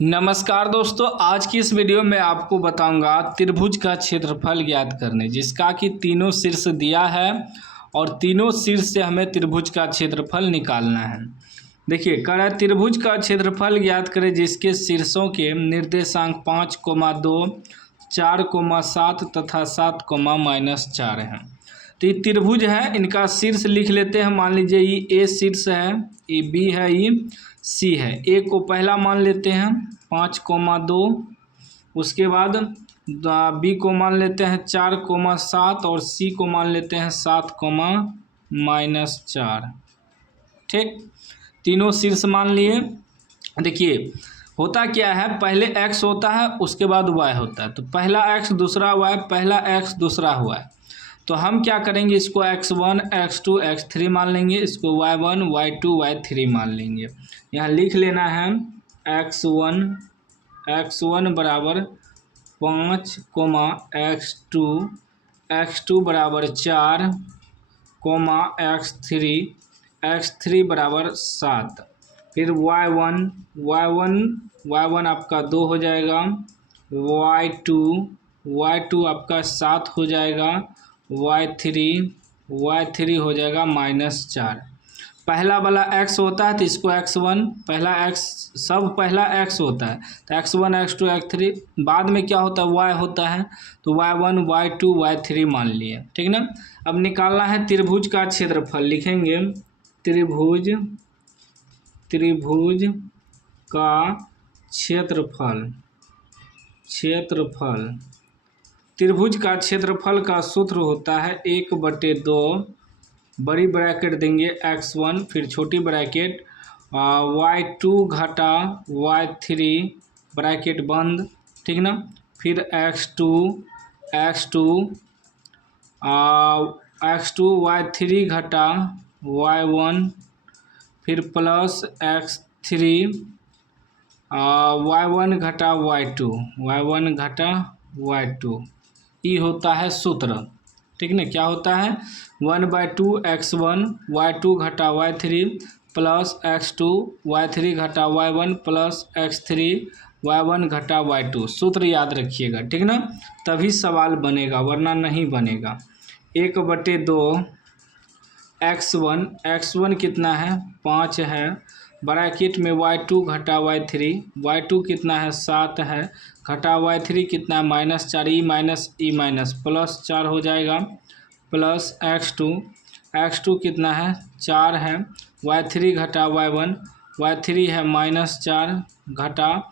नमस्कार दोस्तों, आज की इस वीडियो में आपको बताऊंगा त्रिभुज का क्षेत्रफल ज्ञात करने, जिसका कि तीनों शीर्ष दिया है और तीनों शीर्ष से हमें त्रिभुज का क्षेत्रफल निकालना है। देखिए, कह रहा है त्रिभुज का क्षेत्रफल ज्ञात करें जिसके शीर्षों के निर्देशांक 5,2, 4,7 तथा 7,-4 हैं। तो ये त्रिभुज है, इनका शीर्ष लिख लेते हैं। मान लीजिए ये ए शीर्ष है, ये बी है, ये सी है। ए को पहला मान लेते हैं 5,2, उसके बाद बी को मान लेते हैं 4,7 और सी को मान लेते हैं 7,-4। ठीक, तीनों शीर्ष मान लिए। देखिए होता क्या है, पहले x होता है उसके बाद y होता है। तो पहला x दूसरा y, पहला x दूसरा y। तो हम क्या करेंगे, इसको x1 x2 x3 मान लेंगे, इसको y1 y2 y3 मान लेंगे। यहाँ लिख लेना है x1 बराबर 5, x2 बराबर 4, x3 बराबर 7। फिर y1 आपका 2 हो जाएगा, y2 आपका 7 हो जाएगा, y3 हो जाएगा -4। पहला वाला x होता है तो इसको x1, पहला x सब पहला x होता है तो x1 x2 x3। बाद में क्या होता है, y होता है तो y1 y2 y3 मान लिए। ठीक ना। अब निकालना है त्रिभुज का क्षेत्रफल। लिखेंगे त्रिभुज का क्षेत्रफल। त्रिभुज का क्षेत्रफल का सूत्र होता है 1/2, बड़ी ब्रैकेट देंगे x1, फिर छोटी ब्रैकेट y2 घटा y3 ब्रैकेट बंद। ठीक ना। फिर x2 y3 घटा y1, फिर प्लस x3 y1 घटा y2। ये होता है सूत्र। ठीक ना। क्या होता है, 1/2 x1 y2 घटा y3 प्लस x2 y3 घटा y1 प्लस x3 y1 घटा y2। सूत्र याद रखिएगा। ठीक ना, तभी सवाल बनेगा, वरना नहीं बनेगा। 1/2 x1 कितना है, 5 है, ब्रैकेट में y2 घटा y3 कितना है, 7 है, घटा y3 कितना है, -4, ई माइनस प्लस 4 हो जाएगा, प्लस x2 कितना है, 4 है, y3 घटा y3 है -4, घटा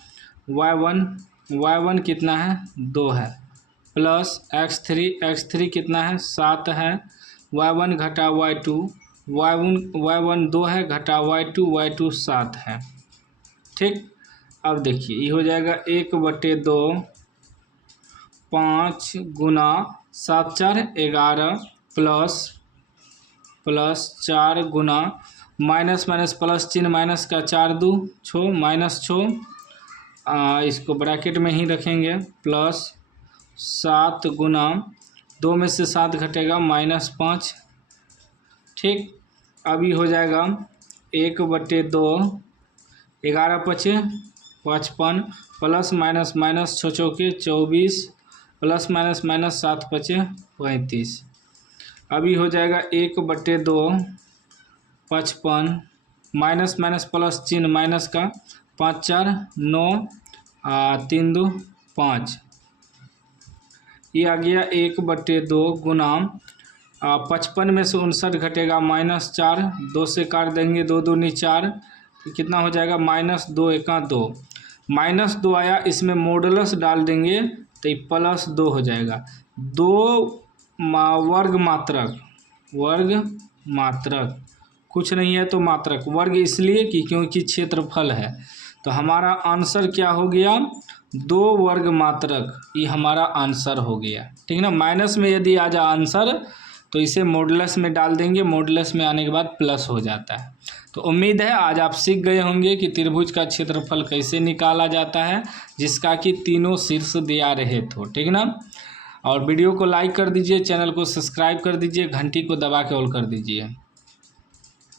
y1 कितना है, 2 है, प्लस x3 कितना है, 7 है, y1 घटा y1 2 है, घटा y2 7 है। ठीक, अब देखिए ये हो जाएगा 1/2, 5 गुना 7 4 11 प्लस 4 गुना माइनस प्लस चिन्ह, माइनस का 4 2 6 -6, इसको ब्रैकेट में ही रखेंगे, प्लस 7 गुना 2 में से 7 घटेगा -5। ठीक, अभी हो जाएगा 1/2, 11 5 55, प्लस माइनस 6 चौके 24, प्लस माइनस 7 5 35। अभी हो जाएगा 1/2 55, माइनस प्लस चिन्ह, माइनस का 5 4 9, 3 2 5। ये आ गया 1/2 गुना 55 में से 59 घटेगा -4, 2 से काट देंगे, 2 दूनी 4, तो कितना हो जाएगा, -2 1 2, -2 आया, इसमें मॉडुलस डाल देंगे तो ये +2 हो जाएगा। 2 वर्ग मात्रक कुछ नहीं है तो मात्रक, वर्ग इसलिए कि क्योंकि क्षेत्रफल है। तो हमारा आंसर क्या हो गया, 2 वर्ग मात्रक, ये हमारा आंसर हो गया। ठीक ना। माइनस में यदि आ जाए आंसर तो इसे मॉडुलस में डाल देंगे, मॉडुलस में आने के बाद प्लस हो जाता है। तो उम्मीद है आज आप सीख गए होंगे कि त्रिभुज का क्षेत्रफल कैसे निकाला जाता है, जिसका कि तीनों शीर्ष दिया रहे तो। ठीक ना। और वीडियो को लाइक कर दीजिए, चैनल को सब्सक्राइब कर दीजिए, घंटी को दबा के ऑल कर दीजिए।